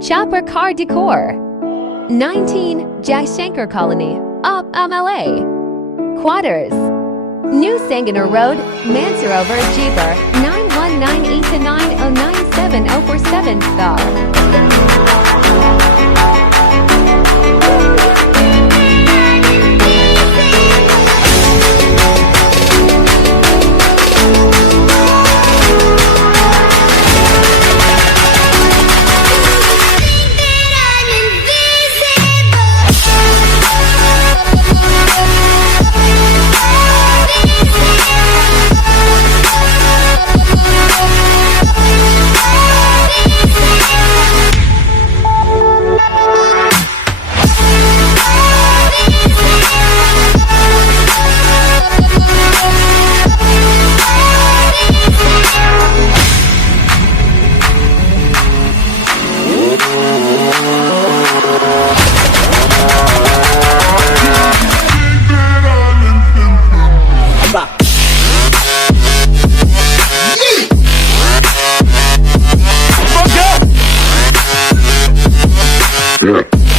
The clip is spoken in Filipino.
Chopra Car Decor, 19 Jaishankar Colony, Up MLA. QUERISE, New Sanganer Road, Mansarovar, Jaipur, 9198-9097-047 Thar. Yeah.